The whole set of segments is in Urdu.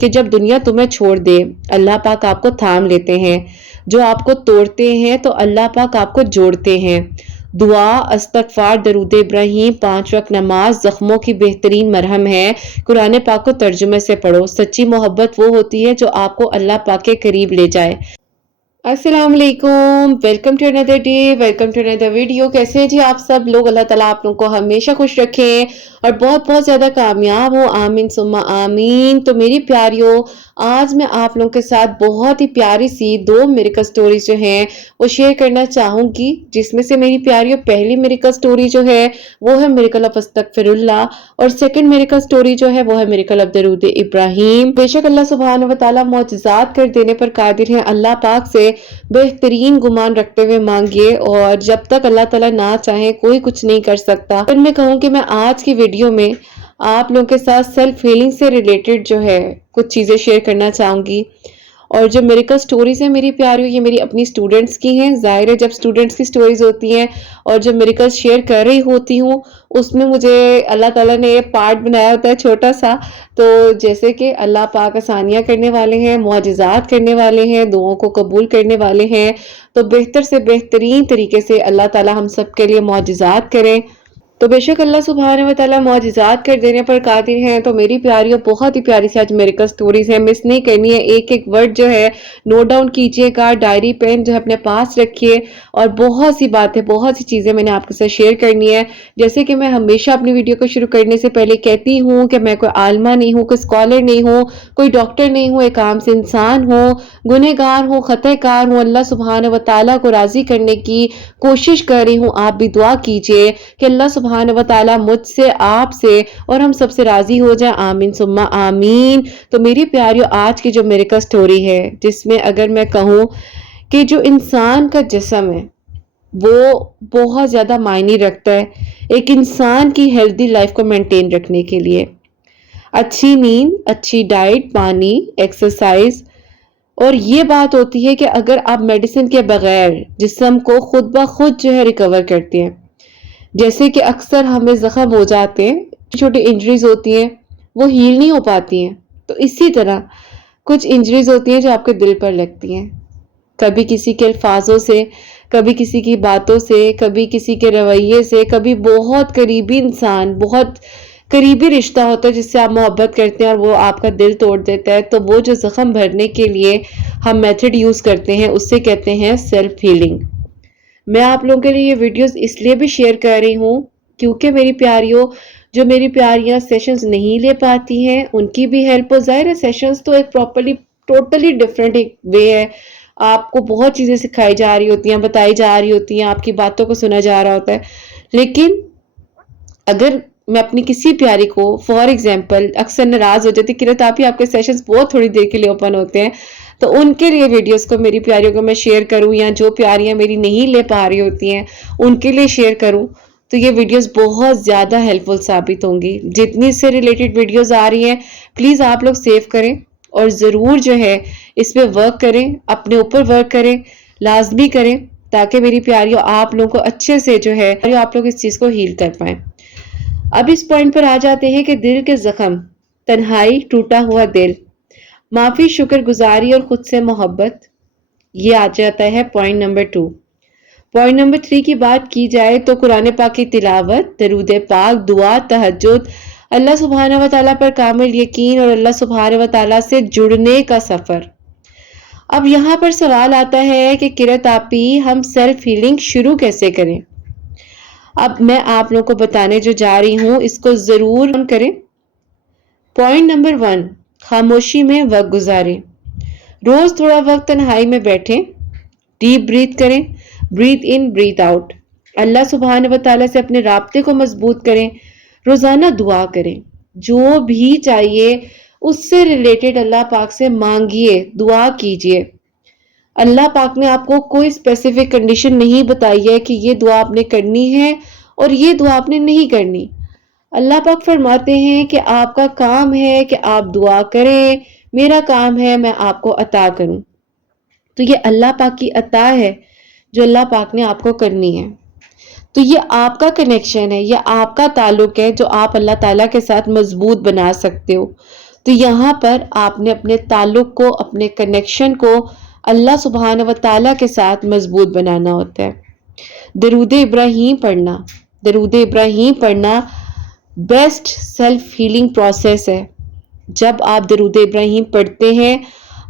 کہ جب دنیا تمہیں چھوڑ دے اللہ پاک آپ کو تھام لیتے ہیں، جو آپ کو توڑتے ہیں تو اللہ پاک آپ کو جوڑتے ہیں۔ دعا، استغفار، درود ابراہیم، 5 وقت نماز زخموں کی بہترین مرہم ہے۔ قرآن پاک کو ترجمے سے پڑھو۔ سچی محبت وہ ہوتی ہے جو آپ کو اللہ پاک کے قریب لے جائے۔ السلام علیکم، welcome to another day, welcome to another video. کیسے ہیں جی آپ سب لوگ؟ اللہ تعالیٰ آپ لوگوں کو ہمیشہ خوش رکھیں اور بہت بہت زیادہ کامیاب ہو، آمین ثم آمین۔ تو میری پیاریوں، آج میں آپ لوگوں کے ساتھ بہت ہی پیاری سی 2 میریکل سٹوریز جو ہیں وہ شیئر کرنا چاہوں گی، جس میں سے میری پیاریوں پہلی میریکل سٹوری جو ہے وہ ہے میریکل آف استغفر اللہ، اور سیکنڈ میریکل سٹوری جو ہے وہ ہے میریکل آف درود ابراہیم۔ بے شک اللہ سبحانہ و تعالیٰ معجزات کر دینے پر قادر ہیں۔ اللہ پاک سے بہترین گمان رکھتے ہوئے مانگیے، اور جب تک اللہ تعالیٰ نہ چاہے کوئی کچھ نہیں کر سکتا۔ پھر میں کہوں کہ میں آج کی ویڈیو میں آپ لوگوں کے ساتھ سیلف ہیلنگ سے ریلیٹڈ جو ہے کچھ چیزیں شیئر کرنا چاہوں گی، اور جو میریکل سٹوریز ہیں میری پیاریوں یہ میری اپنی سٹوڈنٹس کی ہیں۔ ظاہر ہے جب سٹوڈنٹس کی سٹوریز ہوتی ہیں اور جو میریکل شیئر کر رہی ہوتی ہوں اس میں مجھے اللہ تعالیٰ نے یہ پارٹ بنایا ہوتا ہے چھوٹا سا، تو جیسے کہ اللہ پاک آسانیاں کرنے والے ہیں، معجزات کرنے والے ہیں، دعاؤں کو قبول کرنے والے ہیں، تو بہتر سے بہترین طریقے سے اللہ تعالیٰ ہم سب کے لیے معجزات کریں۔ تو بے شک اللہ سبحانہ و تعالیٰ معجزات کر دینے پر قادر ہیں۔ تو میری پیاریوں بہت ہی پیاری سی آج میریکل سٹوریز ہیں، مس نہیں کرنی ہے، ایک ایک ورڈ جو ہے نوٹ ڈاؤن کیجئے گا، ڈائری پین جو ہے اپنے پاس رکھیے، اور بہت سی باتیں بہت سی چیزیں میں نے آپ کے ساتھ شیئر کرنی ہے۔ جیسے کہ میں ہمیشہ اپنی ویڈیو کو شروع کرنے سے پہلے کہتی ہوں کہ میں کوئی عالمہ نہیں ہوں، کوئی اسکالر نہیں ہوں، کوئی ڈاکٹر نہیں ہوں، ایک عام سے انسان ہوں، گنہگار ہوں، خطا کار ہوں، اللہ سبحانہ و تعالیٰ کو راضی کرنے کی کوشش کر رہی ہوں۔ آپ بھی دعا کیجئے کہ اللہ سبحانہ و تعالیٰ مجھ سے، آپ سے اور ہم سب سے راضی ہو جائے، آمین ثم آمین۔ تو میری پیاریوں آج کی جو میریکل سٹوری ہے، جس میں اگر میں کہوں کہ جو انسان کا جسم ہے وہ بہت زیادہ معنی رکھتا ہے ایک انسان کی ہیلدی لائف کو مینٹین رکھنے کے لیے، اچھی نیند، اچھی ڈائٹ، پانی، ایکسرسائز، اور یہ بات ہوتی ہے کہ اگر آپ میڈیسن کے بغیر جسم کو خود بخود جو ہے ریکور کرتے ہیں، جیسے کہ اکثر ہمیں زخم ہو جاتے ہیں، چھوٹی انجریز ہوتی ہیں وہ ہیل نہیں ہو پاتی ہیں، تو اسی طرح کچھ انجریز ہوتی ہیں جو آپ کے دل پر لگتی ہیں، کبھی کسی کے الفاظوں سے، کبھی کسی کی باتوں سے، کبھی کسی کے رویے سے، کبھی بہت قریبی انسان، بہت قریبی رشتہ ہوتا ہے جس سے آپ محبت کرتے ہیں اور وہ آپ کا دل توڑ دیتا ہے، تو وہ جو زخم بھرنے کے لیے ہم میتھڈ یوز کرتے ہیں اسے کہتے ہیں سیلف ہیلنگ۔ میں آپ لوگوں کے لیے یہ ویڈیوز اس لیے بھی شیئر کر رہی ہوں کیونکہ میری پیاریوں، جو میری پیاریاں سیشنز نہیں لے پاتی ہیں ان کی بھی ہیلپ ہو۔ ظاہر ہے سیشنز تو ایک پراپرلی ٹوٹلی ڈفرینٹ ایک وے ہے، آپ کو بہت چیزیں سکھائی جا رہی ہوتی ہیں، بتائی جا رہی ہوتی ہیں، آپ کی باتوں کو سنا جا رہا ہوتا ہے، لیکن اگر میں اپنی کسی پیاری کو فار ایگزامپل اکثر ناراض ہو جاتی کہ آپ کے سیشنز بہت تھوڑی دیر کے لیے اوپن ہوتے ہیں، تو ان کے لیے ویڈیوز کو میری پیاریوں کو میں شیئر کروں، یا جو پیاریاں میری نہیں لے پا رہی ہوتی ہیں ان کے لیے شیئر کروں، تو یہ ویڈیوز بہت زیادہ ہیلپ فل ثابت ہوں گی۔ جتنی اس سے ریلیٹڈ ویڈیوز آ رہی ہیں پلیز آپ لوگ سیو کریں اور ضرور جو ہے اس پہ ورک کریں، اپنے اوپر ورک کریں، لازمی کریں، تاکہ میری پیاریوں آپ لوگوں کو اچھے سے جو ہے آپ لوگ اس چیز کو ہیل کر پائیں۔ اب اس پوائنٹ پر آ جاتے ہیں کہ دل کے زخم، تنہائی، ٹوٹا ہوا دل، معافی، شکر گزاری اور خود سے محبت، یہ آ جاتا ہے پوائنٹ نمبر 2۔ پوائنٹ نمبر 3 کی بات کی جائے تو قرآن پاک کی تلاوت، درود پاک، دعا، تہجد، اللہ سبحانہ و تعالیٰ پر کامل یقین اور اللہ سبحانہ و تعالیٰ سے جڑنے کا سفر۔ اب یہاں پر سوال آتا ہے کہ قرۃ آپی ہم سیلف ہیلنگ شروع کیسے کریں؟ اب میں آپ لوگوں کو بتانے جو جا رہی ہوں اس کو ضرور کریں۔ پوائنٹ نمبر 1، خاموشی میں وقت گزاریں۔ روز تھوڑا وقت تنہائی میں بیٹھیں، ڈیپ بریتھ کریں، بریتھ ان بریتھ آؤٹ، اللہ سبحانہ و تعالیٰ سے اپنے رابطے کو مضبوط کریں، روزانہ دعا کریں، جو بھی چاہیے اس سے ریلیٹڈ اللہ پاک سے مانگیے، دعا کیجئے۔ اللہ پاک نے آپ کو کوئی اسپیسیفک کنڈیشن نہیں بتائی ہے کہ یہ دعا آپ نے کرنی ہے اور یہ دعا آپ نے نہیں کرنی۔ اللہ پاک فرماتے ہیں کہ آپ کا کام ہے کہ آپ دعا کریں، میرا کام ہے میں آپ کو عطا کروں۔ تو یہ اللہ پاک کی عطا ہے جو اللہ پاک نے آپ کو کرنی ہے، تو یہ آپ کا کنیکشن ہے، یہ آپ کا تعلق ہے جو آپ اللہ تعالیٰ کے ساتھ مضبوط بنا سکتے ہو۔ تو یہاں پر آپ نے اپنے تعلق کو، اپنے کنیکشن کو اللہ سبحانہ و تعالیٰ کے ساتھ مضبوط بنانا ہوتا ہے. درود ابراہیم پڑھنا، درود ابراہیم پڑھنا بیسٹ سیلف ہیلنگ پروسیس ہے. جب آپ درود ابراہیم پڑھتے ہیں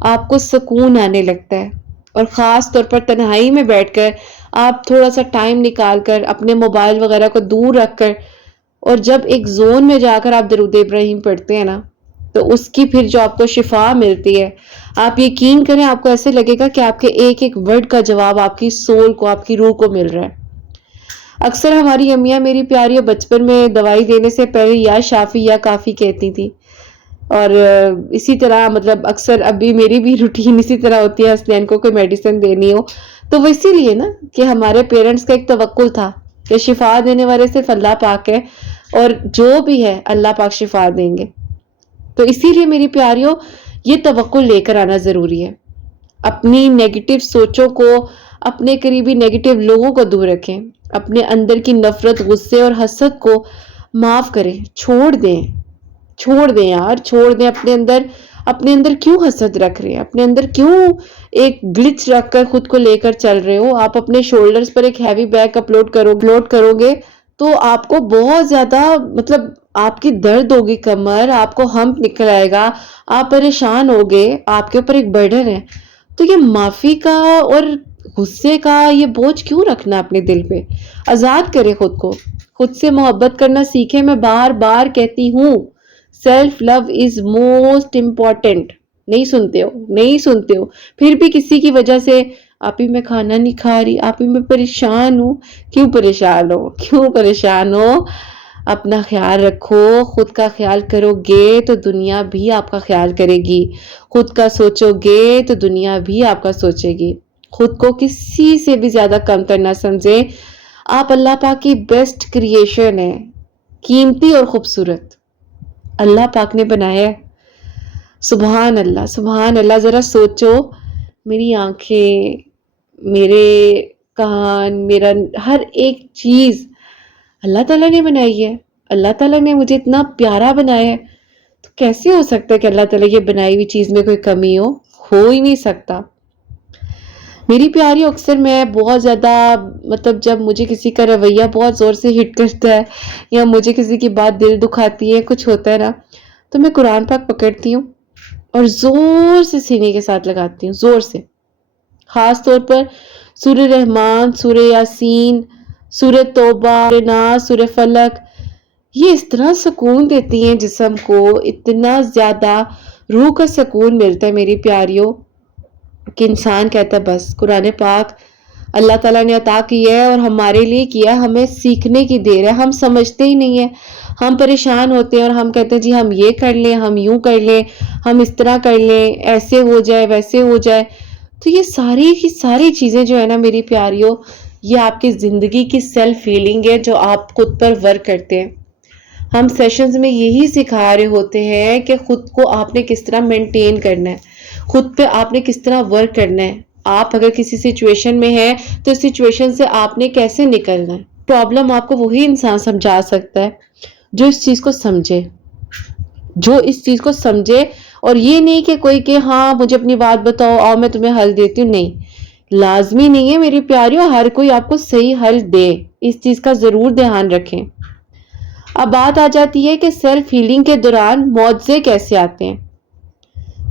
آپ کو سکون آنے لگتا ہے، اور خاص طور پر تنہائی میں بیٹھ کر آپ تھوڑا سا ٹائم نکال کر اپنے موبائل وغیرہ کو دور رکھ کر، اور جب ایک زون میں جا کر آپ درود ابراہیم پڑھتے ہیں نا، تو اس کی پھر جو آپ کو شفا ملتی ہے، آپ یقین کریں آپ کو ایسے لگے گا کہ آپ کے ایک ایک ورڈ کا جواب آپ کی سول کو، آپ کی روح کو مل رہا ہے. اکثر ہماری امیاں میری پیاریوں بچپن میں دوائی دینے سے پہلے یا شافی یا کافی کہتی تھی، اور اسی طرح مطلب اکثر ابھی میری بھی روٹین اسی طرح ہوتی ہے. حسنین کو کوئی میڈیسن دینی ہو تو وہ اسی لیے نا کہ ہمارے پیرنٹس کا ایک توقل تھا کہ شفا دینے والے صرف اللہ پاک ہے، اور جو بھی ہے اللہ پاک شفا دیں گے. تو اسی لیے میری پیاریوں یہ توقل لے کر آنا ضروری ہے. اپنی نیگیٹو سوچوں کو، اپنے قریبی نیگیٹو لوگوں کو دور رکھیں، اپنے اندر کی نفرت، غصے اور حسد کو معاف کریں، چھوڑ دیں. چھوڑ دیں یار، چھوڑ دیں. اپنے اندر کیوں حسد رکھ رہے ہیں؟ اپنے اندر کیوں ایک گلچ رکھ کر خود کو لے کر چل رہے ہو؟ آپ اپنے شولڈرز پر ایک ہیوی بیگ اپلوڈ کرو گے تو آپ کو بہت زیادہ مطلب آپ کی درد ہوگی کمر، آپ کو ہمپ نکل آئے گا، آپ پریشان ہوگے، آپ کے اوپر ایک برڈن ہے. تو یہ معافی کا اور غصے کا یہ بوجھ کیوں رکھنا اپنے دل پہ؟ آزاد کرے خود کو، خود سے محبت کرنا سیکھے. میں بار بار کہتی ہوں self love is most important. نہیں سنتے ہو پھر بھی کسی کی وجہ سے آپ ہی میں کھانا نہیں کھا رہی، آپ ہی میں پریشان ہوں. کیوں پریشان ہو؟ اپنا خیال رکھو. خود کا خیال کرو گے تو دنیا بھی آپ کا خیال کرے گی. خود کا سوچو گے تو دنیا بھی آپ کا سوچے گی. خود کو کسی سے بھی زیادہ کمتر نہ سمجھیں. آپ اللہ پاک کی بیسٹ کریشن ہے، قیمتی اور خوبصورت اللہ پاک نے بنایا ہے. سبحان اللہ، سبحان اللہ. ذرا سوچو، میری آنکھیں، میرے کان، میرا ہر ایک چیز اللہ تعالیٰ نے بنائی ہے. اللہ تعالیٰ نے مجھے اتنا پیارا بنایا ہے، تو کیسے ہو سکتا ہے کہ اللہ تعالیٰ کی بنائی ہوئی چیز میں کوئی کمی ہو ہی نہیں سکتا. میری پیاری، اکثر میں بہت زیادہ مطلب جب مجھے کسی کا رویہ بہت زور سے ہٹ کرتا ہے یا مجھے کسی کی بات دل دکھاتی ہے، کچھ ہوتا ہے نا، تو میں قرآن پاک پکڑتی ہوں اور زور سے سینے کے ساتھ لگاتی ہوں، زور سے. خاص طور پر سورہ رحمان، سورہ یاسین، سورہ توبہ، سورہ ناس، سورہ فلق. یہ اس طرح سکون دیتی ہیں جسم کو، اتنا زیادہ روح کا سکون ملتا ہے میری پیاریوں کہ انسان کہتا ہے بس قرآن پاک اللہ تعالیٰ نے عطا کیا ہے اور ہمارے لیے کیا، ہمیں سیکھنے کی دیر ہے. ہم سمجھتے ہی نہیں ہیں، ہم پریشان ہوتے ہیں اور ہم کہتے ہیں جی ہم یہ کر لیں، ہم یوں کر لیں، ہم اس طرح کر لیں، ایسے ہو جائے ویسے ہو جائے. تو یہ ساری کی ساری چیزیں جو ہے نا میری پیاریوں، یہ آپ کی زندگی کی سیلف فیلنگ ہے جو آپ خود پر ورک کرتے ہیں. ہم سیشنز میں یہی سکھا رہے ہوتے ہیں کہ خود کو آپ نے کس طرح مینٹین کرنا ہے، خود پہ آپ نے کس طرح ورک کرنا ہے. آپ اگر کسی سچویشن میں ہیں تو اس سچویشن سے آپ نے کیسے نکلنا ہے. پرابلم آپ کو وہی انسان سمجھا سکتا ہے جو اس چیز کو سمجھے، اور یہ نہیں کہ کوئی کہ ہاں مجھے اپنی بات بتاؤ اور میں تمہیں حل دیتی ہوں. نہیں، لازمی نہیں ہے میری پیاریوں ہر کوئی آپ کو صحیح حل دے. اس چیز کا ضرور دھیان رکھیں. اب بات آ جاتی ہے کہ سیلف ہیلنگ کے دوران معجزے کیسے آتے ہیں.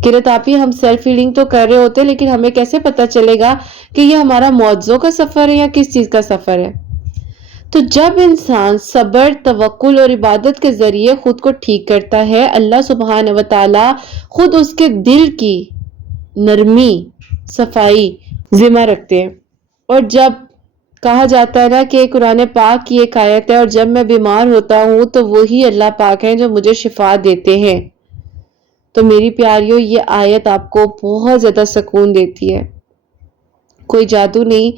قرت آپی، ہم سیلف ہیلنگ تو کر رہے ہوتے لیکن ہمیں کیسے پتا چلے گا کہ یہ ہمارا معجزوں کا سفر ہے یا کس چیز کا سفر ہے. تو جب انسان صبر، توکل اور عبادت کے ذریعے خود کو ٹھیک کرتا ہے، اللہ سبحانہ و تعالی خود اس کے دل کی نرمی، صفائی ذمہ رکھتے ہیں. اور جب کہا جاتا ہے نا کہ قرآن پاک کی ایک آیت ہے، اور جب میں بیمار ہوتا ہوں تو وہی اللہ پاک ہیں جو مجھے شفا دیتے ہیں. تو میری پیاریوں یہ آیت آپ کو بہت زیادہ سکون دیتی ہے. کوئی جادو نہیں،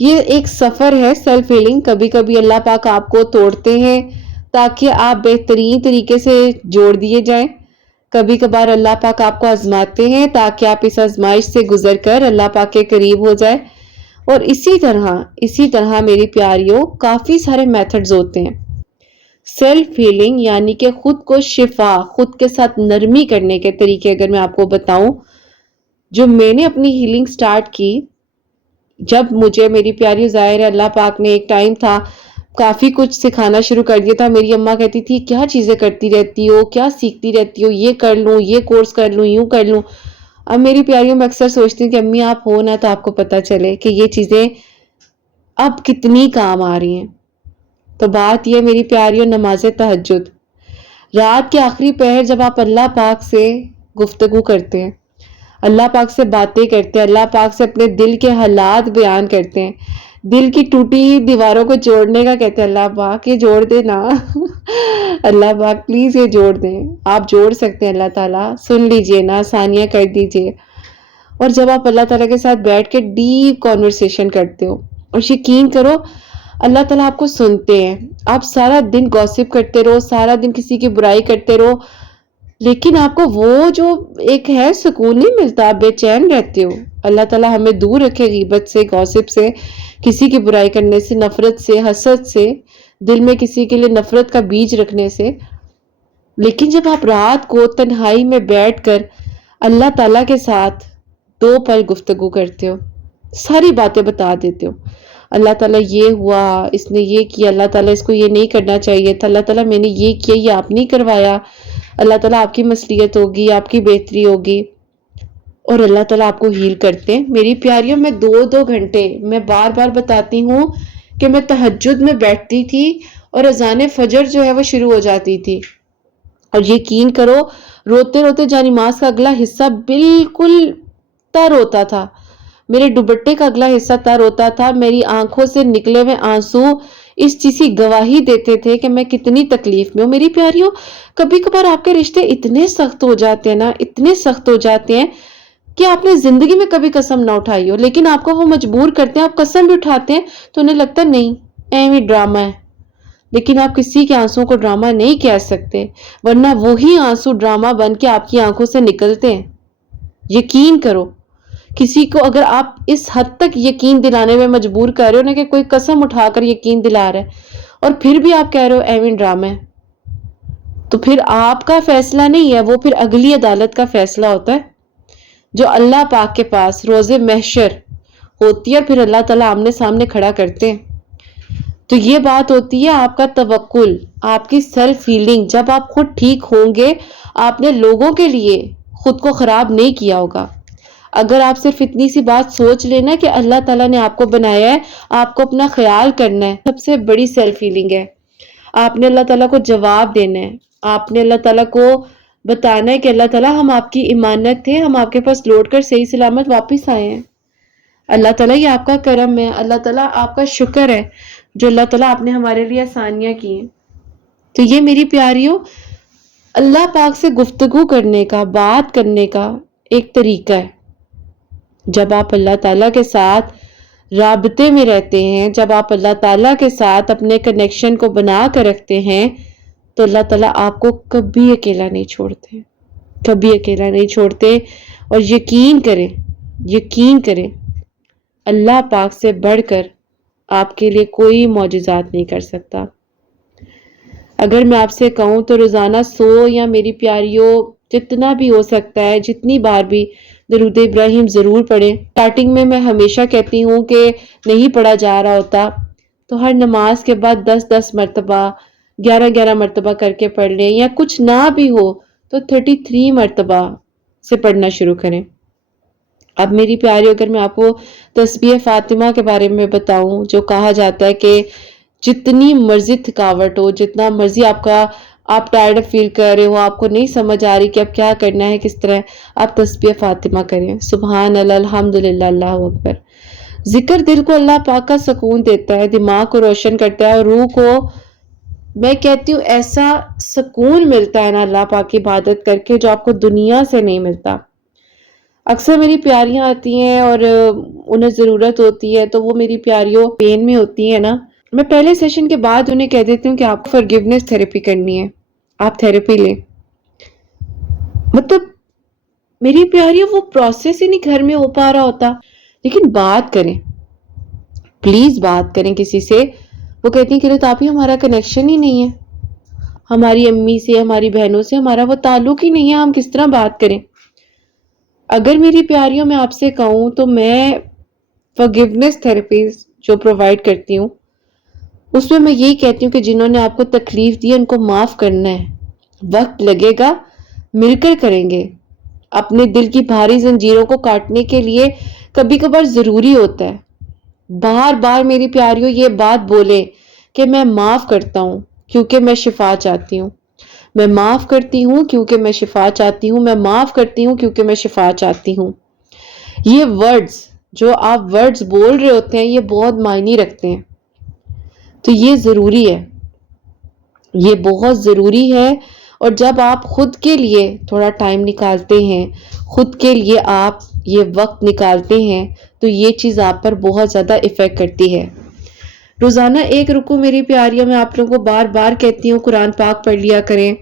یہ ایک سفر ہے سیلف ہیلنگ. کبھی کبھی اللہ پاک آپ کو توڑتے ہیں تاکہ آپ بہترین طریقے سے جوڑ دیے جائیں. کبھی کبھار اللہ پاک آپ کو آزماتے ہیں تاکہ آپ اس آزمائش سے گزر کر اللہ پاک کے قریب ہو جائے. اور اسی طرح میری پیاریوں کافی سارے میتھڈز ہوتے ہیں. سیلف ہیلنگ یعنی کہ خود کو شفا، خود کے ساتھ نرمی کرنے کے طریقے اگر میں آپ کو بتاؤں، جو میں نے اپنی ہیلنگ سٹارٹ کی، جب مجھے میری پیاری ظاہر ہے اللہ پاک نے ایک ٹائم تھا کافی کچھ سکھانا شروع کر دیا تھا. میری اماں کہتی تھی کیا چیزیں کرتی رہتی ہو، کیا سیکھتی رہتی ہو، یہ کر لوں، یہ کورس کر لوں، یوں کر لوں. اب میری پیاریوں میں اکثر سوچتی ہوں کہ امی آپ ہو نا تو آپ کو پتا چلے کہ یہ چیزیں اب کتنی کام آ رہی ہیں. تو بات یہ میری پیاریوں، نماز تہجد، رات کے آخری پہر جب آپ اللہ پاک سے گفتگو کرتے ہیں، اللہ پاک سے باتیں کرتے ہیں، اللہ پاک سے اپنے دل کے حالات بیان کرتے ہیں، دل کی ٹوٹی دیواروں کو جوڑنے کا کہتے ہیں اللہ پاک یہ جوڑ دے نا اللہ پاک پلیز یہ جوڑ دیں. آپ جوڑ سکتے ہیں اللہ تعالیٰ، سن لیجئے نا، آسانیاں کر دیجئے. اور جب آپ اللہ تعالیٰ کے ساتھ بیٹھ کے ڈیپ کانورسیشن کرتے ہو، اور یقین کرو اللہ تعالیٰ آپ کو سنتے ہیں. آپ سارا دن گوسپ کرتے رہو، سارا دن کسی کی برائی کرتے رہو، لیکن آپ کو وہ جو ایک ہے سکون نہیں ملتا، آپ بے چین رہتے ہو. اللہ تعالیٰ ہمیں دور رکھے غیبت سے، گوسپ سے، کسی کی برائی کرنے سے، نفرت سے، حسد سے، دل میں کسی کے لیے نفرت کا بیج رکھنے سے. لیکن جب آپ رات کو تنہائی میں بیٹھ کر اللہ تعالیٰ کے ساتھ 2 پل گفتگو کرتے ہو، ساری باتیں بتا دیتے ہو، اللہ تعالیٰ یہ ہوا، اس نے یہ کیا، اللہ تعالیٰ اس کو یہ نہیں کرنا چاہیے تھا، اللہ تعالیٰ میں نے یہ کیا، یہ آپ نہیں کروایا، اللہ تعالیٰ آپ کی مصلحت ہوگی، آپ کی بہتری ہوگی، اور اللہ تعالیٰ آپ کو ہیل کرتے ہیں. میری پیاریوں میں 2 گھنٹے، میں بار بار بتاتی ہوں کہ میں تہجد میں بیٹھتی تھی اور اذان فجر جو ہے وہ شروع ہو جاتی تھی، اور یقین کرو روتے روتے جانماز کا اگلا حصہ بالکل تر ہوتا تھا، میرے دوپٹے کا اگلا حصہ تر ہوتا تھا، میری آنکھوں سے نکلے ہوئے آنسو اس چیز کی گواہی دیتے تھے کہ میں کتنی تکلیف میں ہوں. میری پیاریوں، کبھی کبھار آپ کے رشتے اتنے سخت ہو جاتے ہیں نا، اتنے سخت ہو جاتے ہیں کہ آپ نے زندگی میں کبھی قسم نہ اٹھائی ہو، لیکن آپ کو وہ مجبور کرتے ہیں، آپ قسم بھی اٹھاتے ہیں تو انہیں لگتا ہے نہیں ایویں ڈرامہ ہے. لیکن آپ کسی کے آنسوں کو ڈرامہ نہیں کہہ سکتے، ورنہ وہی آنسو ڈرامہ بن کے آپ کی آنکھوں سے نکلتے ہیں. یقین کرو، کسی کو اگر آپ اس حد تک یقین دلانے میں مجبور کر رہے ہو نا کہ کوئی قسم اٹھا کر یقین دلا رہا ہے، اور پھر بھی آپ کہہ رہے ہو ایویں ڈرامہ ہے، تو پھر آپ کا فیصلہ نہیں ہے، وہ پھر اگلی عدالت کا فیصلہ ہوتا ہے جو اللہ پاک کے پاس روز محشر ہوتی ہے، پھر اللہ تعالیٰ آمنے سامنے کھڑا کرتے ہیں. تو یہ بات ہوتی ہے آپ کا توکل، آپ کی سیلف ہیلنگ. جب آپ خود ٹھیک ہوں گے، آپ نے لوگوں کے لیے خود کو خراب نہیں کیا ہوگا. اگر آپ صرف اتنی سی بات سوچ لینا کہ اللہ تعالیٰ نے آپ کو بنایا ہے، آپ کو اپنا خیال کرنا ہے، سب سے بڑی سیلف ہیلنگ ہے. آپ نے اللہ تعالیٰ کو جواب دینا ہے، آپ نے اللہ تعالیٰ کو بتانا ہے کہ اللہ تعالیٰ ہم آپ کی امانت تھے، ہم آپ کے پاس لوٹ کر صحیح سلامت واپس آئے ہیں. اللہ تعالیٰ یہ آپ کا کرم ہے، اللہ تعالیٰ آپ کا شکر ہے جو اللہ تعالیٰ آپ نے ہمارے لیے آسانیاں کی ہیں. تو یہ میری پیاریوں اللہ پاک سے گفتگو کرنے کا، بات کرنے کا ایک طریقہ ہے. جب آپ اللہ تعالیٰ کے ساتھ رابطے میں رہتے ہیں، جب آپ اللہ تعالیٰ کے ساتھ اپنے کنیکشن کو بنا کر رکھتے ہیں، تو اللہ تعالیٰ آپ کو کبھی اکیلا نہیں چھوڑتے، کبھی اکیلا نہیں چھوڑتے. اور یقین کریں اللہ پاک سے بڑھ کر آپ کے لیے کوئی معجزات نہیں کر سکتا. اگر میں آپ سے کہوں تو روزانہ 100 یا میری پیاریوں جتنا بھی ہو سکتا ہے، جتنی بار بھی درود ابراہیم ضرور پڑھیں. اسٹارٹنگ میں ہمیشہ کہتی ہوں کہ نہیں پڑھا جا رہا ہوتا تو ہر نماز کے بعد 10 مرتبہ، 11 مرتبہ کر کے پڑھ لیں، یا کچھ نہ بھی ہو تو 33 مرتبہ سے پڑھنا شروع کریں. اب میری پیاری، اگر میں آپ کو تسبیح فاطمہ کے بارے میں بتاؤں، جو کہا جاتا ہے کہ جتنی مرضی تھکاوٹ ہو، جتنا مرضی آپ ٹائرڈ فیل کر رہے ہو، آپ کو نہیں سمجھ آ رہی کہ اب کیا کرنا ہے، کس طرح، آپ تسبیح فاطمہ کریں. سبحان اللہ، الحمدللہ، اللہ اکبر. ذکر دل کو اللہ پاک کا سکون دیتا ہے، دماغ کو روشن کرتا ہے، اور روح کو میں کہتی ہوں ایسا سکون ملتا ہے نا اللہ پاک کی عبادت کر کے جو آپ کو دنیا سے نہیں ملتا. اکثر میری پیاریاں آتی ہیں اور انہیں ضرورت ہوتی ہے تو وہ میری پیاریوں پین میں ہوتی ہیں نا، میں پہلے سیشن کے بعد انہیں کہہ دیتی ہوں کہ آپ کو فرگیونیس تھیراپی کرنی ہے، آپ تھیراپی لیں. مطلب میری پیاریوں وہ پروسیس ہی نہیں گھر میں ہو پا رہا ہوتا. لیکن بات کریں، پلیز بات کریں کسی سے. وہ کہتی ہیں کہ تو آپ ہی ہمارا کنیکشن ہی نہیں ہے. ہماری امی سے، ہماری بہنوں سے ہمارا وہ تعلق ہی نہیں ہے، ہم کس طرح بات کریں؟ اگر میری پیاریوں میں آپ سے کہوں تو میں forgiveness therapy جو پرووائڈ کرتی ہوں اس میں یہی کہتی ہوں کہ جنہوں نے آپ کو تکلیف دی ان کو معاف کرنا ہے، وقت لگے گا، مل کر کریں گے۔ اپنے دل کی بھاری زنجیروں کو کاٹنے کے لیے کبھی کبھار ضروری ہوتا ہے بار بار میری پیاریوں یہ بات بولے کہ میں معاف کرتا ہوں کیونکہ میں شفا چاہتی ہوں، میں معاف کرتی ہوں کیونکہ میں شفا چاہتی ہوں، میں معاف کرتی ہوں کیونکہ میں شفا چاہتی ہوں۔ یہ ورڈز جو آپ ورڈز بول رہے ہوتے ہیں یہ بہت معنی رکھتے ہیں، تو یہ ضروری ہے، یہ بہت ضروری ہے۔ اور جب آپ خود کے لیے تھوڑا ٹائم نکالتے ہیں، خود کے لیے آپ یہ وقت نکالتے ہیں تو یہ چیز آپ پر بہت زیادہ ایفیکٹ کرتی ہے۔ روزانہ ایک رکوع میری پیاریوں میں آپ لوگوں کو بار بار کہتی ہوں قرآن پاک پڑھ لیا کریں۔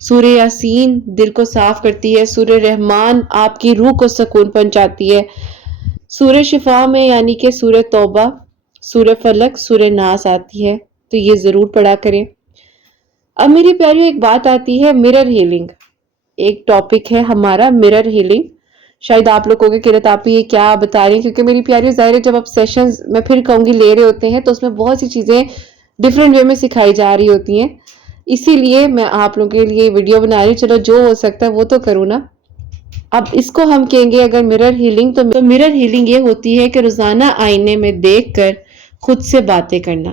سورہ یاسین دل کو صاف کرتی ہے، سورہ رحمان آپ کی روح کو سکون پہنچاتی ہے، سورہ شفا میں یعنی کہ سورہ توبہ، سورہ فلق، سورہ ناس آتی ہے، تو یہ ضرور پڑھا کریں۔ اب میری پیاریوں ایک بات آتی ہے مرر ہیلنگ، ایک ٹاپک ہے ہمارا مرر ہیلنگ۔ شاید آپ لوگ کہوگے کہ آپ یہ کیا بتا رہی ہیں، کیونکہ میری پیاریوں ظاہر ہے جب آپ سیشنز میں پھر کہوں گی لے رہے ہوتے ہیں تو اس میں بہت سی چیزیں ڈفرینٹ وے میں سکھائی جا رہی ہوتی ہیں، اسی لیے میں آپ لوگوں کے لیے ویڈیو بنا رہی ہوں۔ چلو جو ہو سکتا ہے وہ تو کروں نا۔ اب اس کو ہم کہیں گے اگر مرر ہیلنگ تو مرر ہیلنگ یہ ہوتی ہے کہ روزانہ آئینے میں دیکھ کر خود سے باتیں کرنا۔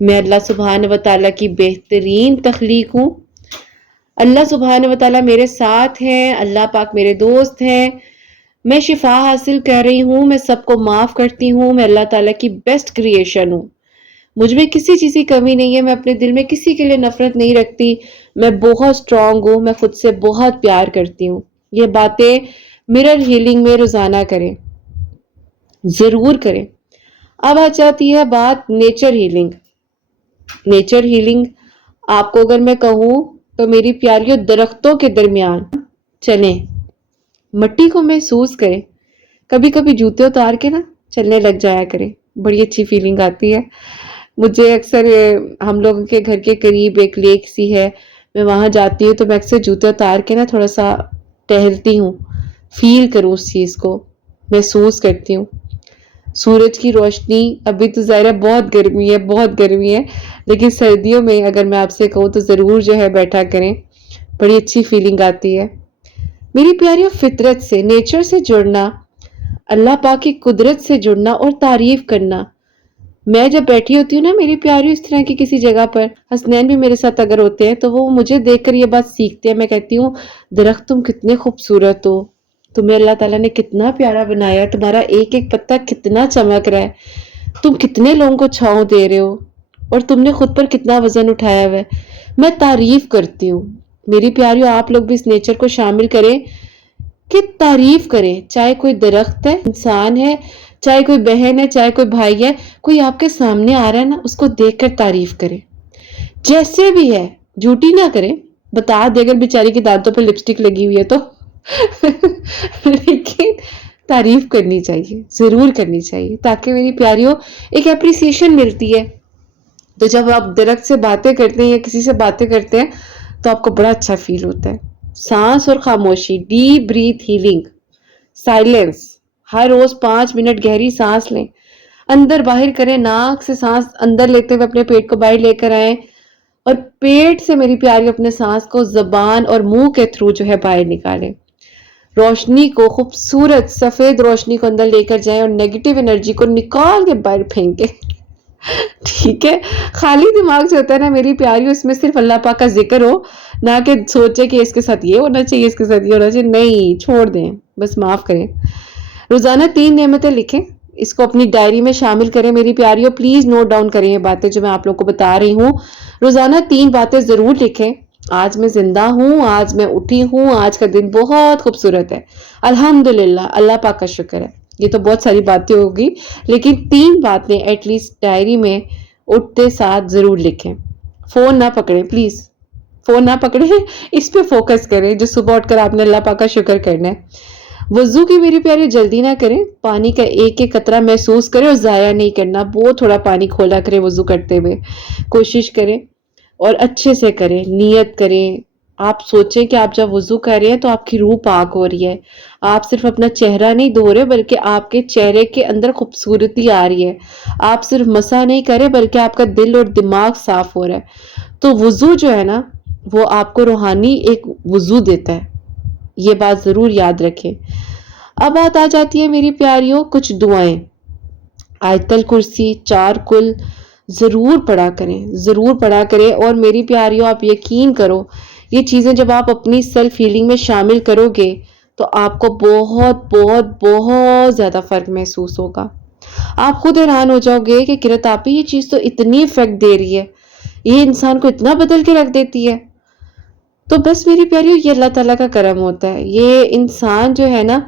میں اللہ سبحانہ و تعالیٰ کی بہترین تخلیق ہوں، اللہ سبحانہ و تعالیٰ میرے ساتھ ہیں، اللہ پاک میرے دوست ہیں، میں شفا حاصل کر رہی ہوں، میں سب کو معاف کرتی ہوں، میں اللہ تعالیٰ کی بیسٹ کریشن ہوں، مجھ میں کسی چیز کی کمی نہیں ہے، میں اپنے دل میں کسی کے لیے نفرت نہیں رکھتی، میں بہت سٹرونگ ہوں، میں خود سے بہت پیار کرتی ہوں۔ یہ باتیں مرر ہیلنگ میں روزانہ کریں، ضرور کریں۔ اب آ جاتی ہے بات نیچر ہیلنگ۔ نیچر ہیلنگ آپ کو اگر میں کہوں تو میری پیاریوں درختوں کے درمیان چلیں، مٹی کو محسوس کریں، کبھی کبھی جوتے اتار کے نا چلنے لگ جایا کریں، بڑی اچھی فیلنگ آتی ہے مجھے۔ اکثر ہم لوگوں کے گھر کے قریب ایک لیک سی ہے، میں وہاں جاتی ہوں تو میں اکثر جوتے اتار کے نا تھوڑا سا ٹہلتی ہوں، فیل کروں اس چیز کو، محسوس کرتی ہوں۔ سورج کی روشنی، ابھی تو ظاہر ہے بہت گرمی ہے، بہت گرمی ہے، لیکن سردیوں میں اگر میں آپ سے کہوں تو ضرور جو ہے بیٹھا کریں، بڑی اچھی فیلنگ آتی ہے۔ میری پیاریوں فطرت سے، نیچر سے جڑنا، اللہ پاک کی قدرت سے جڑنا اور تعریف کرنا۔ میں جب بیٹھی ہوتی ہوں نا میری پیاریوں اس طرح کی کسی جگہ پر، حسنین بھی میرے ساتھ اگر ہوتے ہیں تو وہ مجھے دیکھ کر یہ بات سیکھتے ہیں، میں کہتی ہوں درخت تم کتنے خوبصورت ہو، تمہیں اللہ تعالیٰ نے کتنا پیارا بنایا، تمہارا ایک ایک پتا کتنا چمک رہا ہے، تم کتنے لوگوں کو چھاؤں دے رہے ہو اور تم نے خود پر کتنا وزن اٹھایا ہوا ہے۔ میں تعریف کرتی ہوں۔ میری پیاریوں آپ لوگ بھی اس نیچر کو شامل کریں کہ تعریف کریں، چاہے کوئی درخت ہے، انسان ہے، چاہے کوئی بہن ہے، چاہے کوئی بھائی ہے، کوئی آپ کے سامنے آ رہا ہے نا اس کو دیکھ کر تعریف کریں، جیسے بھی ہے، جھوٹی نہ کریں، بتا دے اگر بیچاری کے دانتوں پر لپسٹک لگی ہوئی ہے تو لیکن تعریف کرنی چاہیے، ضرور کرنی چاہیے، تاکہ میری پیاریوں ایک اپریسیشن ملتی ہے۔ تو جب آپ درخت سے باتیں کرتے ہیں یا کسی سے باتیں کرتے ہیں تو آپ کو بڑا اچھا فیل ہوتا ہے۔ سانس اور خاموشی، ڈیپ بریتھ ہیلنگ، سائلنس، ہر روز 5 منٹ گہری سانس لیں، اندر باہر کریں، ناک سے سانس اندر لیتے ہوئے اپنے پیٹ کو باہر لے کر آئیں اور پیٹ سے میری پیاری اپنے سانس کو زبان اور منہ کے تھرو جو ہے باہر نکالیں۔ روشنی کو، خوبصورت سفید روشنی کو اندر لے کر جائیں اور نیگیٹو انرجی کو نکال کے باہر پھینکیں۔ ٹھیک ہے، خالی دماغ سے ہوتا ہے نا میری پیاری، اس میں صرف اللہ پاک کا ذکر ہو، نہ کہ سوچے کہ اس کے ساتھ یہ ہونا چاہیے، اس کے ساتھ یہ ہونا چاہیے، نہیں، چھوڑ دیں، بس معاف کریں۔ روزانہ 3 نعمتیں لکھیں، اس کو اپنی ڈائری میں شامل کریں میری پیاریوں، پلیز نوٹ ڈاؤن کریں یہ باتیں جو میں آپ لوگ کو بتا رہی ہوں۔ روزانہ 3 باتیں ضرور لکھیں، آج میں زندہ ہوں، آج میں اٹھی ہوں، آج کا دن بہت خوبصورت ہے، الحمدللہ، اللہ پاک کا شکر ہے۔ یہ تو بہت ساری باتیں ہوگی لیکن 3 باتیں ایٹ لیسٹ ڈائری میں اٹھتے ساتھ ضرور لکھیں۔ فون نہ پکڑیں، پلیز فون نہ پکڑیں، اس پہ فوکس کریں جو صبح اٹھ کر آپ نے اللہ پاک کا شکر کرنا ہے۔ وضو کی میری پیاری جلدی نہ کریں، پانی کا ایک ایک قطرہ محسوس کریں اور ضائع نہیں کرنا، بہت تھوڑا پانی کھولا کریں وضو کرتے ہوئے، کوشش کریں۔ اور اچھے سے کریں، نیت کریں. آپ سوچیں کہ آپ جب وضو کر رہے ہیں تو آپ کی روح پاک ہو رہی ہے. آپ صرف اپنا چہرہ نہیں دھو رہے بلکہ آپ کے چہرے کے اندر خوبصورتی آ رہی ہے. آپ صرف مسح نہیں کرے بلکہ آپ کا دل اور دماغ صاف ہو رہا ہے. تو وضو جو ہے نا وہ آپ کو روحانی ایک وضو دیتا ہے. یہ بات ضرور یاد رکھیں. اب بات آ جاتی ہے میری پیاریوں کچھ دعائیں. آیت الکرسی 4 کل ضرور پڑھا کریں، ضرور پڑھا کریں. اور میری پیاریوں آپ یقین کرو یہ چیزیں جب آپ اپنی سیلف ہیلنگ میں شامل کرو گے تو آپ کو بہت بہت بہت زیادہ فرق محسوس ہوگا. آپ خود حیران ہو جاؤ گے کہ قرت آپی یہ چیز تو اتنی افیکٹ دے رہی ہے، یہ انسان کو اتنا بدل کے رکھ دیتی ہے. تو بس میری پیاریوں یہ اللہ تعالیٰ کا کرم ہوتا ہے. یہ انسان جو ہے نا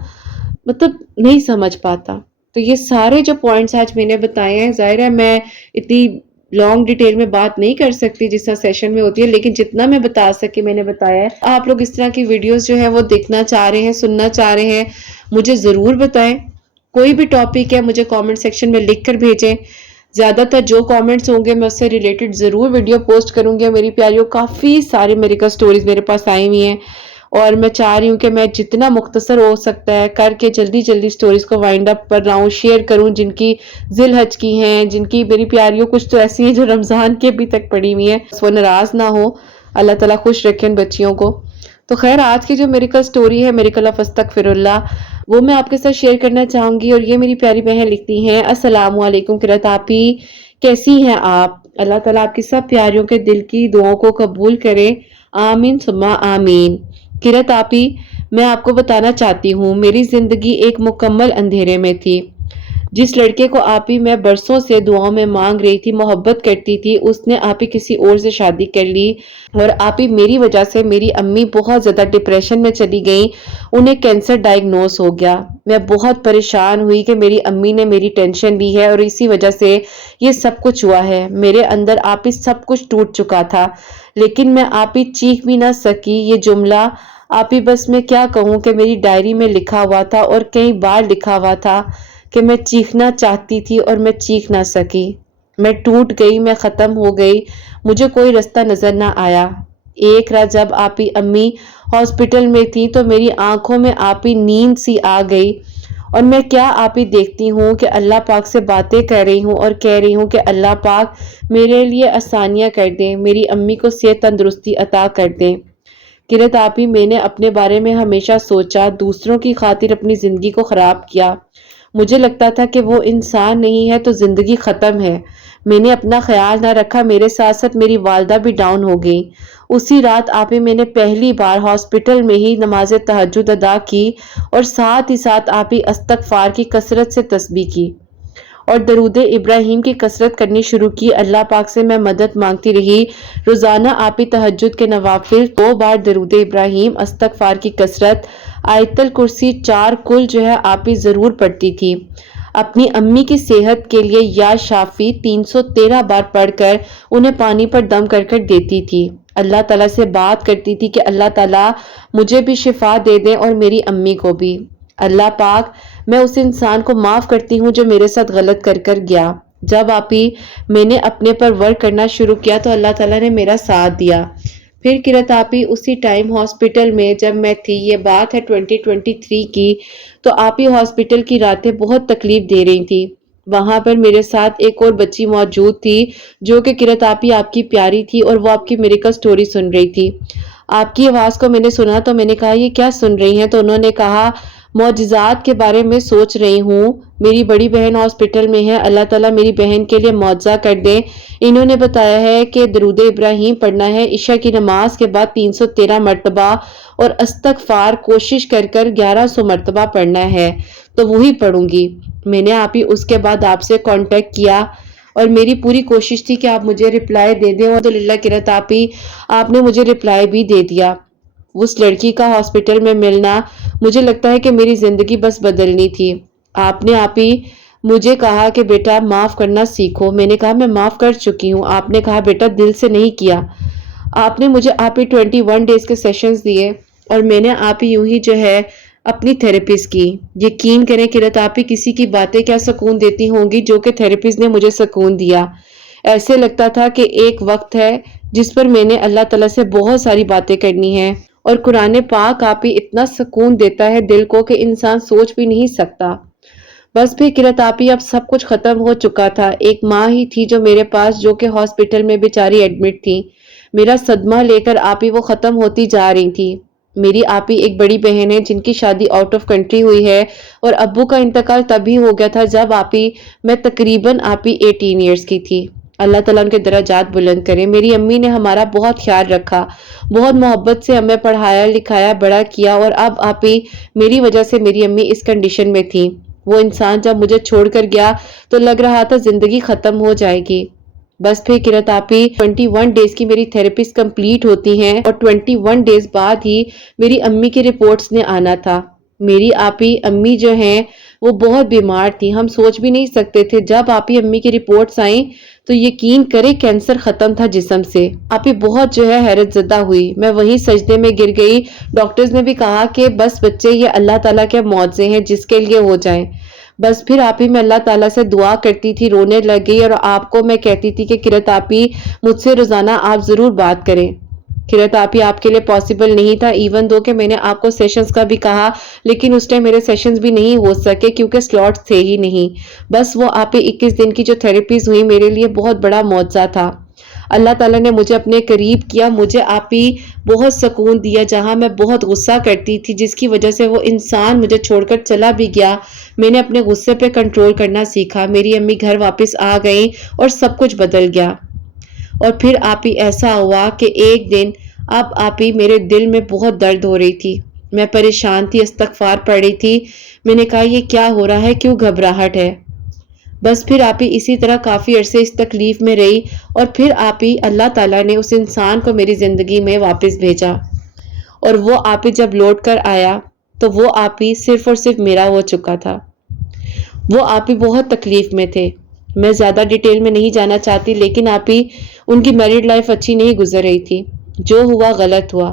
مطلب نہیں سمجھ پاتا. تو یہ سارے جو پوائنٹس آج میں نے بتائے ہیں، ظاہر ہے میں اتنی لانگ ڈیٹیل میں بات نہیں کر سکتی جس طرح سیشن میں ہوتی ہے، لیکن جتنا میں بتا سکی میں نے بتایا ہے. آپ لوگ اس طرح کی ویڈیوز جو ہے وہ دیکھنا چاہ رہے ہیں، سننا چاہ رہے ہیں، مجھے ضرور بتائیں. کوئی بھی ٹاپک ہے مجھے کامنٹ سیکشن میں لکھ کر بھیجیں. زیادہ تر جو کامنٹس ہوں گے میں اس سے ریلیٹڈ ضرور ویڈیو پوسٹ کروں گی. میری پیاریوں کافی ساری میریکل سٹوریز میرے پاس آئی ہوئی ہیں اور میں چاہ رہی ہوں کہ میں جتنا مختصر ہو سکتا ہے کر کے جلدی جلدی سٹوریز کو وائنڈ اپ کر رہا ہوں، شیئر کروں جن کی ذی الحج کی ہیں، جن کی میری پیاریوں کچھ تو ایسی ہیں جو رمضان کے ابھی تک پڑی ہوئی ہیں. وہ ناراض نہ ہو، اللہ تعالیٰ خوش رکھیں ان بچیوں کو. تو خیر آج کی جو میریکل سٹوری ہے میریکل آف استغفر اللہ وہ میں آپ کے ساتھ شیئر کرنا چاہوں گی. اور یہ میری پیاری بہن لکھتی ہیں، السلام علیکم قرت آپی، کیسی ہیں آپ؟ اللہ تعالیٰ آپ کی سب پیاریوں کے دل کی دعاؤں کو قبول کرے، آمین ثم آمین. قرت آپی میں آپ کو بتانا چاہتی ہوں میری زندگی ایک مکمل اندھیرے میں تھی. جس لڑکے کو آپی میں برسوں سے دعاؤں میں مانگ رہی تھی، محبت کرتی تھی، اس نے آپی کسی اور سے شادی کر لی. اور آپی میری وجہ سے میری امی بہت زیادہ ڈپریشن میں چلی گئیں، انہیں کینسر ڈائگنوز ہو گیا. میں بہت پریشان ہوئی کہ میری امی نے میری ٹینشن لی ہے اور اسی وجہ سے یہ سب کچھ ہوا ہے. میرے اندر آپی سب کچھ ٹوٹ چکا تھا لیکن میں آپی چیخ بھی نہ سکی. یہ جملہ آپی بس میں کیا کہوں کہ میری ڈائری میں لکھا ہوا تھا اور کئی بار لکھا ہوا تھا کہ میں چیخنا چاہتی تھی اور میں چیخ نہ سکی. میں ٹوٹ گئی، میں ختم ہو گئی، مجھے کوئی رستہ نظر نہ آیا. ایک رات جب آپی امی ہاسپٹل میں تھی تو میری آنکھوں میں آپی نیند سی آ گئی اور میں کیا آپی دیکھتی ہوں کہ اللہ پاک سے باتیں کر رہی ہوں اور کہہ رہی ہوں کہ اللہ پاک میرے لیے آسانیاں کر دیں، میری امی کو صحت تندرستی عطا کر دیں. قرت آپی میں نے اپنے بارے میں ہمیشہ سوچا، دوسروں کی خاطر اپنی زندگی کو خراب کیا. مجھے لگتا تھا کہ وہ انسان نہیں ہے تو زندگی ختم ہے. میں نے اپنا خیال نہ رکھا، میرے ساتھ ساتھ میری والدہ بھی ڈاؤن ہو گئی. اسی رات آپی میں نے پہلی بار ہاسپٹل میں ہی نماز تہجد ادا کی اور ساتھ ہی ساتھ آپی استغفار کی کثرت سے تسبیح کی اور درود ابراہیم کی کثرت کرنی شروع کی. اللہ پاک سے میں مدد مانگتی رہی. روزانہ آپی تہجد کے نوافل 2 بار درود ابراہیم، استغفار کی کثرت، آیت الکرسی 4 کل جو ہے آپی ضرور پڑھتی تھی. اپنی امی کی صحت کے لیے یا شافی 313 بار پڑھ کر انہیں پانی پر دم کر کر دیتی تھی. اللہ تعالیٰ سے بات کرتی تھی کہ اللہ تعالیٰ مجھے بھی شفا دے دیں اور میری امی کو بھی. اللہ پاک میں اس انسان کو معاف کرتی ہوں جو میرے ساتھ غلط کر کر گیا. جب آپی میں نے اپنے پر ورک کرنا شروع کیا تو اللہ تعالیٰ نے میرا ساتھ دیا. پھر قرت آپی اسی ٹائم ہاسپٹل میں جب میں تھی، یہ بات ہے 2023 کی، تو آپی ہاسپٹل کی راتیں بہت تکلیف دے رہی تھی. وہاں پر میرے ساتھ ایک اور بچی موجود تھی جو کہ قرت آپی آپ کی پیاری تھی اور وہ آپ کی میریکل سٹوری سن رہی تھی. آپ کی آواز کو میں نے سنا تو میں نے کہا یہ کیا سن رہی ہیں؟ تو انہوں نے کہا معجزات کے بارے میں سوچ رہی ہوں، میری بڑی بہن ہاسپٹل میں ہے، اللہ تعالیٰ میری بہن کے لیے معجزہ کر دیں. انہوں نے بتایا ہے کہ درود ابراہیم پڑھنا ہے عشاء کی نماز کے بعد 313 مرتبہ اور استغفار کوشش کر کر 1100 مرتبہ پڑھنا ہے، تو وہی پڑھوں گی. میں نے آپ ہی اس کے بعد آپ سے کانٹیکٹ کیا اور میری پوری کوشش تھی کہ آپ مجھے رپلائی دے دیں. الحمدللہ قرت آپی آپ نے مجھے رپلائی بھی دے دیا. اس لڑکی کا ہاسپٹل میں ملنا مجھے لگتا ہے کہ میری زندگی بس بدلنی تھی. آپ نے آپی مجھے کہا کہ بیٹا معاف کرنا سیکھو. میں نے کہا میں معاف کر چکی ہوں. آپ نے کہا بیٹا دل سے نہیں کیا. آپ نے مجھے آپی 21 ڈیز کے سیشنز دیے اور میں نے آپی یوں ہی جو ہے اپنی تھیراپسٹ کی. یقین کریں قرت آپی کسی کی باتیں کیا سکون دیتی ہوں گی جو کہ تھیراپسٹ نے مجھے سکون دیا. ایسے لگتا تھا کہ ایک وقت ہے جس پر میں نے اللہ تعالیٰ سے بہت ساری باتیں کرنی ہیں، اور قرآن پاک آپ ہی اتنا سکون دیتا ہے دل کو کہ انسان سوچ بھی نہیں سکتا۔ بس پھر قرت آپی اب سب کچھ ختم ہو چکا تھا۔ ایک ماں ہی تھی جو میرے پاس، جو کہ ہاسپٹل میں بیچاری ایڈمٹ تھی۔ میرا صدمہ لے کر آپی وہ ختم ہوتی جا رہی تھی۔ میری آپی ایک بڑی بہن ہے جن کی شادی آؤٹ آف کنٹری ہوئی ہے، اور ابو کا انتقال تب ہی ہو گیا تھا جب میں تقریباً 18 ایئرز کی تھی۔ اللہ تعالیٰ ان کے درجات بلند کرے۔ میری امی نے ہمارا بہت خیال رکھا، بہت محبت سے ہمیں پڑھایا لکھایا بڑا کیا، اور اب میری وجہ سے میری امی اس کنڈیشن میں تھی۔ وہ انسان جب مجھے چھوڑ کر گیا تو لگ رہا تھا زندگی ختم ہو جائے گی۔ بس پھر قرت آپی 21 ڈیز کی میری تھراپیز کمپلیٹ ہوتی ہیں، اور 21 ڈیز بعد ہی میری امی کے رپورٹس نے آنا تھا۔ میری امی جو ہیں وہ بہت بیمار تھی، ہم سوچ بھی نہیں سکتے تھے۔ جب امی کی رپورٹس آئیں تو یقین کرے کینسر ختم تھا جسم سے۔ بہت جو ہے حیرت زدہ ہوئی، میں وہیں سجدے میں گر گئی۔ ڈاکٹرز نے بھی کہا کہ بس بچے یہ اللہ تعالیٰ کے معجزے ہیں جس کے لیے ہو جائیں۔ بس پھر میں اللہ تعالیٰ سے دعا کرتی تھی، رونے لگ گئی، اور آپ کو میں کہتی تھی کہ قرت آپی مجھ سے روزانہ آپ ضرور بات کریں۔ قرت آپی آپ کے لیے پاسبل نہیں تھا، ایون دو کہ میں نے آپ کو سیشنز کا بھی کہا، لیکن اس ٹائم میرے سیشنز بھی نہیں ہو سکے کیونکہ سلاٹس تھے ہی نہیں۔ بس وہ 21 دن کی جو تھراپیز ہوئی میرے لیے بہت بڑا معجزہ تھا۔ اللہ تعالیٰ نے مجھے اپنے قریب کیا، مجھے بہت سکون دیا۔ جہاں میں بہت غصہ کرتی تھی جس کی وجہ سے وہ انسان مجھے چھوڑ کر چلا بھی گیا، میں نے اپنے غصے پہ کنٹرول کرنا سیکھا۔ میری امی گھر واپس آ گئیں اور سب کچھ بدل گیا۔ اور پھر ایسا ہوا کہ ایک دن میرے دل میں بہت درد ہو رہی تھی، میں پریشان تھی، استغفار پڑھ رہی تھی۔ میں نے کہا یہ کیا ہو رہا ہے، کیوں گھبراہٹ ہے؟ بس پھر اسی طرح کافی عرصے اس تکلیف میں رہی، اور پھر اللہ تعالیٰ نے اس انسان کو میری زندگی میں واپس بھیجا، اور وہ جب لوٹ کر آیا تو وہ صرف اور صرف میرا ہو چکا تھا۔ وہ بہت تکلیف میں تھے، میں زیادہ ڈیٹیل میں نہیں جانا چاہتی، لیکن ان کی میرڈ لائف اچھی نہیں گزر رہی تھی۔ جو ہوا غلط ہوا۔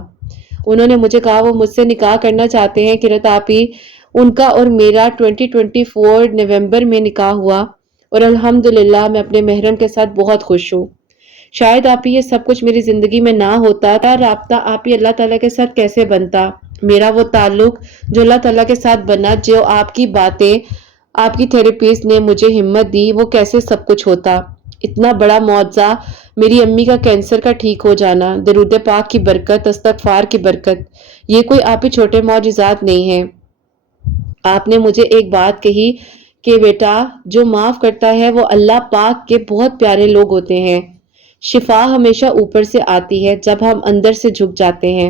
انہوں نے مجھے کہا وہ مجھ سے نکاح کرنا چاہتے ہیں۔ قرت ان کا اور میرا 2024 نومبر میں نکاح ہوا، اور الحمدللہ میں اپنے محرم کے ساتھ بہت خوش ہوں۔ شاید یہ سب کچھ میری زندگی میں نہ ہوتا، رابطہ اللہ تعالیٰ کے ساتھ کیسے بنتا، میرا وہ تعلق جو اللہ تعالیٰ کے ساتھ بنا، جو آپ کی باتیں آپ کی تھراپیسٹ نے مجھے ہمت دی، وہ کیسے سب کچھ ہوتا۔ اتنا بڑا معجزہ، میری امی کا کینسر کا ٹھیک ہو جانا، درود پاک کی برکت، استغفار کی برکت، یہ کوئی چھوٹے معجزات نہیں ہیں۔ آپ نے مجھے ایک بات کہی کہ بیٹا جو معاف کرتا ہے وہ اللہ پاک کے بہت پیارے لوگ ہوتے ہیں۔ شفا ہمیشہ اوپر سے آتی ہے جب ہم اندر سے جھک جاتے ہیں۔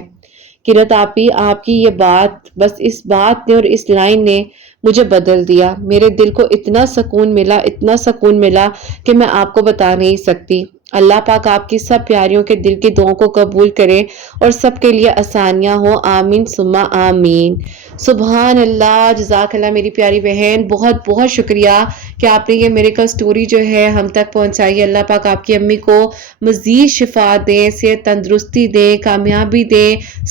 قرت آپ کی یہ بات، بس اس بات نے اور اس لائن نے مجھے بدل دیا۔ میرے دل کو اتنا سکون ملا کہ میں آپ کو بتا نہیں سکتی۔ اللہ پاک آپ کی سب پیاریوں کے دل کی دعاؤں کو قبول کرے اور سب کے لیے آسانیاں ہوں، آمین ثم آمین۔ سبحان اللہ، جزاک اللہ میری پیاری بہن، بہت بہت شکریہ کہ آپ نے یہ میریکل سٹوری جو ہے ہم تک پہنچائی۔ اللہ پاک آپ کی امی کو مزید شفا دے، صحت تندرستی دے، کامیابی دے،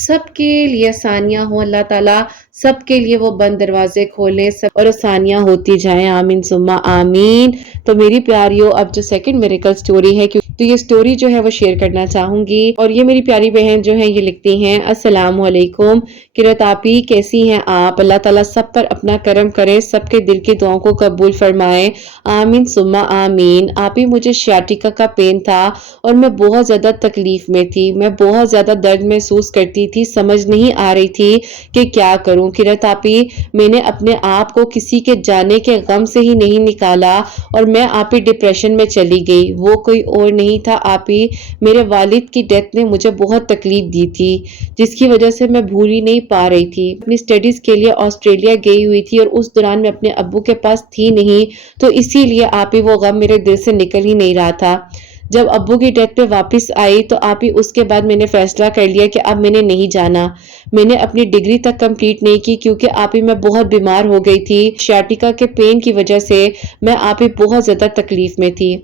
سب کے لیے آسانیاں ہوں۔ اللہ تعالیٰ سب کے لیے وہ بند دروازے کھولیں اور آسانیاں ہوتی جائیں، آمین ثم آمین۔ تو میری پیاریوں، اب جو سیکنڈ میریکل سٹوری ہے، تو یہ سٹوری جو ہے وہ شیئر کرنا چاہوں گی، اور یہ میری پیاری بہن جو ہے یہ لکھتی ہیں، السلام علیکم قرت آپی، کیسی ہیں آپ؟ اللہ تعالیٰ سب پر اپنا کرم کرے، سب کے دل کی دعاؤں کو قبول فرمائے، آمین ثم آمین۔ آپی مجھے شیاٹیکا کا پین تھا اور میں بہت زیادہ تکلیف میں تھی، میں بہت زیادہ درد محسوس کرتی تھی، سمجھ نہیں آ رہی تھی کہ کیا کروں۔ قرت آپی میں نے اپنے آپ کو کسی کے جانے کے غم سے ہی نہیں نکالا، اور میں ڈپریشن میں چلی گئی۔ وہ کوئی اور نہیں تھا میرے والد کی ڈیتھ نے مجھے بہت تکلیف دی تھی، جس کی وجہ سے میں بھول ہی نہیں پا رہی تھی۔ اپنی اسٹڈیز کے لیے آسٹریلیا گئی ہوئی تھی، اور اس دوران میں اپنے ابو کے پاس تھی نہیں، تو اسی لیے وہ غم میرے دل سے نکل ہی نہیں رہا تھا۔ جب ابو کی ڈیتھ پہ واپس آئی تو اس کے بعد میں نے فیصلہ کر لیا کہ اب میں نے نہیں جانا۔ میں نے اپنی ڈگری تک کمپلیٹ نہیں کی کیونکہ میں بہت بیمار ہو گئی تھی۔ شیاٹیکا کے پین کی وجہ سے میں بہت زیادہ تکلیف میں تھی۔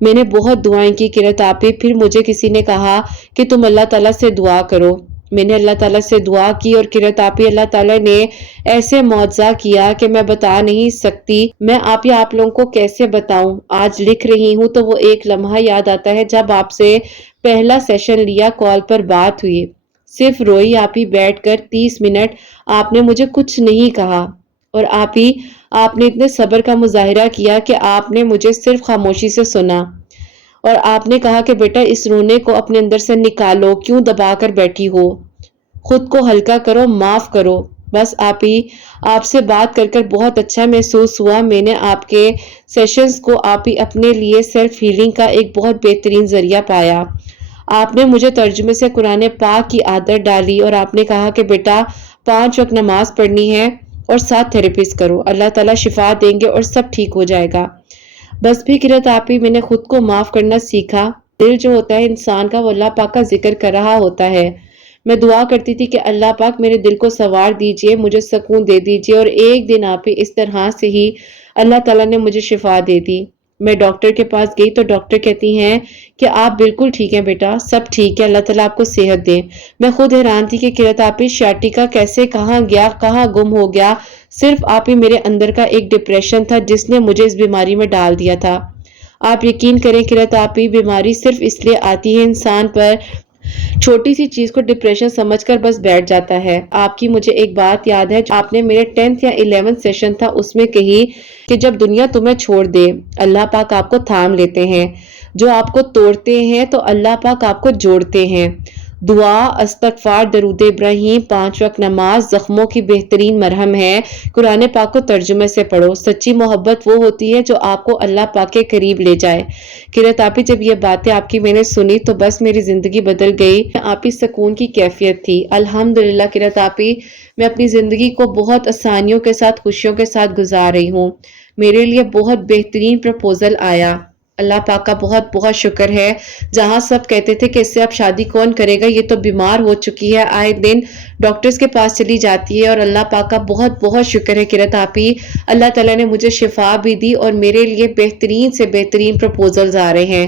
میں نے بہت دعائیں کی قرت پھر مجھے کسی نے کہا کہ تم اللہ تعالیٰ سے دعا کرو۔ میں نے اللہ تعالیٰ سے دعا کی اور قرۃ آپ ہی اللہ تعالیٰ نے ایسے معجزہ کیا کہ میں بتا نہیں سکتی. میں آپ لوگوں کو کیسے بتاؤں. آج لکھ رہی ہوں تو وہ ایک لمحہ یاد آتا ہے جب آپ سے پہلا سیشن لیا، کال پر بات ہوئی، صرف روئی آپ ہی بیٹھ کر 30 منٹ. آپ نے مجھے کچھ نہیں کہا اور آپ نے اتنے صبر کا مظاہرہ کیا کہ آپ نے مجھے صرف خاموشی سے سنا اور آپ نے کہا کہ بیٹا اس رونے کو اپنے اندر سے نکالو، کیوں دبا کر بیٹھی ہو، خود کو ہلکا کرو، معاف کرو. بس آپ سے بات کر بہت اچھا محسوس ہوا. میں نے آپ کے سیشنز کو اپنے لیے سیلف ہیلنگ کا ایک بہت بہترین ذریعہ پایا. آپ نے مجھے ترجمے سے قرآن پاک کی عادت ڈالی اور آپ نے کہا کہ بیٹا 5 وقت نماز پڑھنی ہے اور 7 تھراپیز کرو، اللہ تعالیٰ شفا دیں گے اور سب ٹھیک ہو جائے گا. بس بھی قرۃ آپ ہی میں نے خود کو معاف کرنا سیکھا. دل جو ہوتا ہے انسان کا وہ اللہ پاک کا ذکر کر رہا ہوتا ہے. میں دعا کرتی تھی کہ اللہ پاک میرے دل کو سنوار دیجئے، مجھے سکون دے دیجئے، اور ایک دن آپ ہی اس طرح سے ہی اللہ تعالیٰ نے مجھے شفا دے دی. میں ڈاکٹر کے پاس گئی تو ڈاکٹر کہتی ہیں کہ آپ بالکل ٹھیک ہیں بیٹا، سب ٹھیک ہے، اللہ تعالیٰ آپ کو صحت دے. میں خود حیران تھی کہ قرۃ آپ ہی شیاٹیکا کیسے کہاں گیا، کہاں گم ہو گیا. صرف آپ ہی میرے اندر کا ایک ڈپریشن تھا جس نے مجھے اس بیماری میں ڈال دیا تھا. آپ یقین کریں قرۃ آپ ہی بیماری صرف اس لیے آتی ہے انسان پر چھوٹی سی چیز کو ڈپریشن سمجھ کر بس بیٹھ جاتا ہے. آپ کی مجھے ایک بات یاد ہے جو آپ نے میرے 10th یا 11th سیشن تھا اس میں کہی کہ جب دنیا تمہیں چھوڑ دے اللہ پاک آپ کو تھام لیتے ہیں، جو آپ کو توڑتے ہیں تو اللہ پاک آپ کو جوڑتے ہیں. دعا، استغفار، درود ابراہیم، 5 وقت نماز زخموں کی بہترین مرہم ہے. قرآن پاک کو ترجمے سے پڑھو. سچی محبت وہ ہوتی ہے جو آپ کو اللہ پاک کے قریب لے جائے. قرۃ آپ ہی جب یہ باتیں آپ کی میں نے سنی تو بس میری زندگی بدل گئی. آپ ہی سکون کی کیفیت تھی. الحمدللہ قرۃ آپ ہی میں اپنی زندگی کو بہت آسانیوں کے ساتھ، خوشیوں کے ساتھ گزار رہی ہوں. میرے لیے بہت بہترین پرپوزل آیا. اللہ پاک کا بہت بہت شکر ہے. جہاں سب کہتے تھے کہ اس سے اب شادی کون کرے گا، یہ تو بیمار ہو چکی ہے، آئے دن ڈاکٹرز کے پاس چلی جاتی ہے، اور اللہ پاک کا بہت بہت شکر ہے قرۃ آپ ہی اللہ تعالیٰ نے مجھے شفا بھی دی اور میرے لیے بہترین سے بہترین پرپوزلز آ رہے ہیں.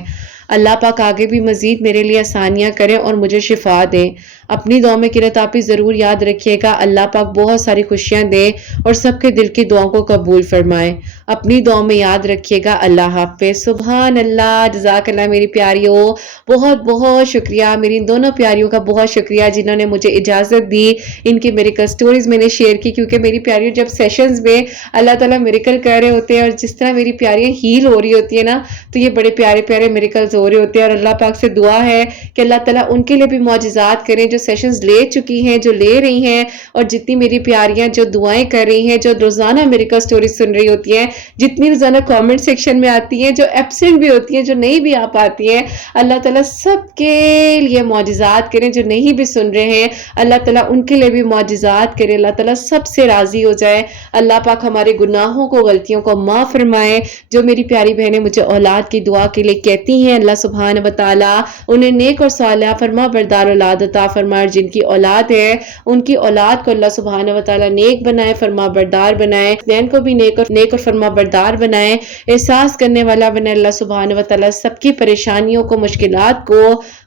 اللہ پاک آگے بھی مزید میرے لیے آسانیاں کریں اور مجھے شفا دیں. اپنی دعا میں قرۃ آپ ہی ضرور یاد رکھیے گا. اللہ پاک بہت ساری خوشیاں دے اور سب کے دل کی دعاؤں کو قبول فرمائے. اپنی دعا میں یاد رکھیے گا. اللہ حافظ. سبحان اللہ. جزاک اللہ میری پیاریوں. بہت بہت شکریہ. میری ان دونوں پیاریوں کا بہت شکریہ جنہوں نے مجھے اجازت دی. ان کی میریکل سٹوریز میں نے شیئر کی کیونکہ میری پیاریوں جب سیشنز میں اللہ تعالیٰ میریکل کر رہے ہوتے ہیں اور جس طرح میری پیاریاں ہیل ہو رہی ہوتی ہیں نا تو یہ بڑے پیارے پیارے میریکلز ہو رہے ہوتے ہیں. اور اللہ پاک سے دعا ہے کہ اللہ تعالیٰ ان کے لیے بھی معجزات کریں جو سیشنز لے چکی ہیں، جو لے رہی ہیں، اور جتنی میری پیاریاں جو دعائیں کر رہی ہیں، جو روزانہ میریکل سٹوریز سن رہی ہوتی ہیں، جتنی روزانہ کامنٹ سیکشن میں آتی ہیں، جو ایبسنٹ بھی ہوتی ہیں، جو نہیں بھی آ پاتی ہیں، اللہ تعالیٰ سب کے لیے معجزات کریں. جو نہیں بھی سن رہے ہیں اللہ تعالیٰ ان کے لیے بھی معجزات کرے. اللہ تعالیٰ سب سے راضی ہو جائے. اللہ پاک ہمارے گناہوں کو، غلطیوں کو معاف فرمائے. جو میری پیاری بہنیں مجھے اولاد کی دعا کے لیے کہتی ہیں اللہ سبحانہ و تعالیٰ انہیں نیک اور صالحہ فرما بردار اولاد عطا فرمائے. جن کی اولاد ہے ان کی اولاد کو اللہ سبحانہ و تعالیٰ نیک بنائے، فرما بردار بنائے. دین کو بھی نیک اور فرما بردار بنائے، احساس کرنے والا بنائے. اللہ سبحانہ و تعالیٰ سب کی پریشانیوں کو، مشکلات کو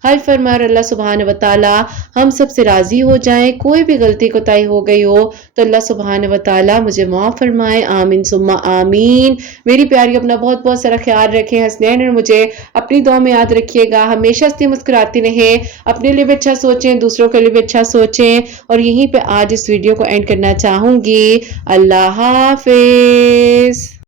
حل فرمائے. اللہ سبحانہ و تعالیٰ ہم سب سے راضی ہو جائیں. کوئی بھی غلطی کوتاہی ہو گئی ہو تو اللہ سبحانہ و تعالیٰ مجھے معاف فرمائے. آمین ثم آمین. میری پیاری اپنا بہت بہت سارا خیال رکھیں. حسنین اور مجھے اپنی دعا میں یاد رکھیے گا. ہمیشہ ہنستی مسکراتی رہیں. اپنے لیے بھی اچھا سوچیں، دوسروں کے لیے بھی اچھا سوچیں. اور یہیں پہ آج اس ویڈیو کو اینڈ کرنا چاہوں گی. اللہ حافظ.